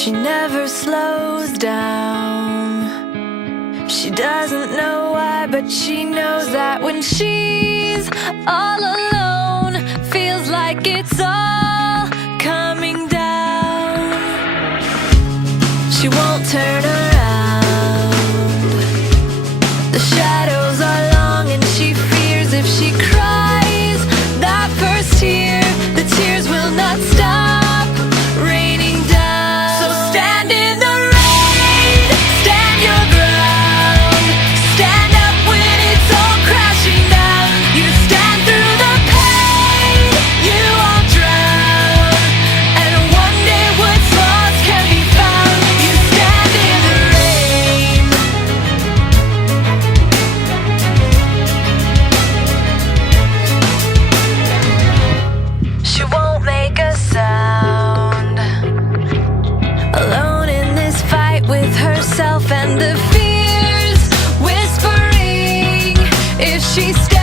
She never slows down. She doesn't know why, but she knows that when she's all alone, feels like it's all coming down. She won't turn around. The shadows are long and she fears if she cries that first tear, the tears will not stop raining down. So stand in the rain, stand your ground, stand up when it's all crashing down. You stand through the pain, you won't drown, and one day what's lost can be found. You stand in the rain. She won't make a sound, alone in this fight with herself and the fears whispering if she stays.